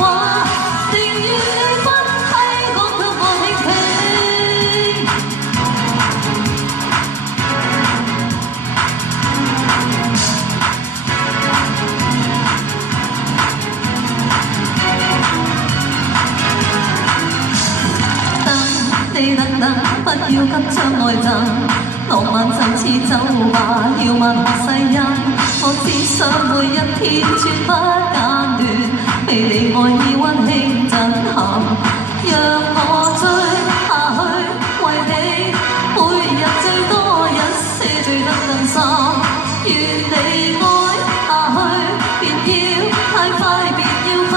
話，寧願你不批講給我輕聽。你等等，不要急將愛贈，浪漫就似酒吧，要慢學細音。我只想每一天絕不間斷，被你愛意溫馨震撼，讓我追下去，為你每日最多一些醉得更深。願你愛下去，別要太快，別要快。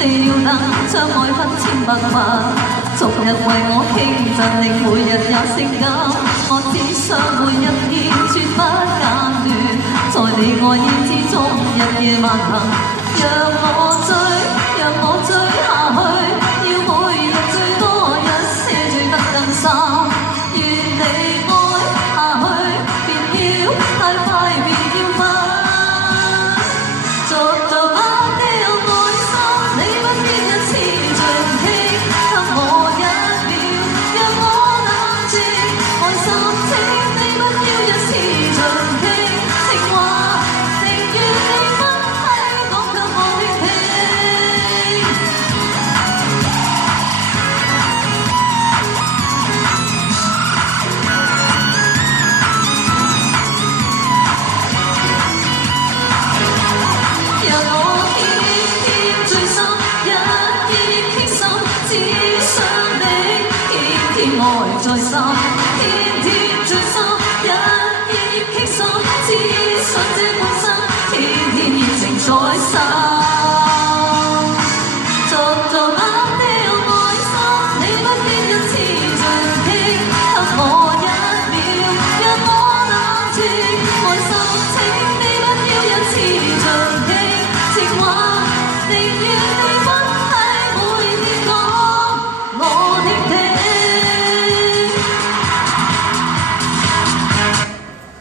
你要等，將愛分千百萬，逐日為我傾盡，令每日也性感。我只想每一天絕不間斷，在你愛意之中日夜萬行。讓我追，讓我追下去，要每日最多一些醉得更深。願你愛下去，別要太快，別要快。愛在心，天天最深，日夜傾心，只想這半生，天天熱情在心。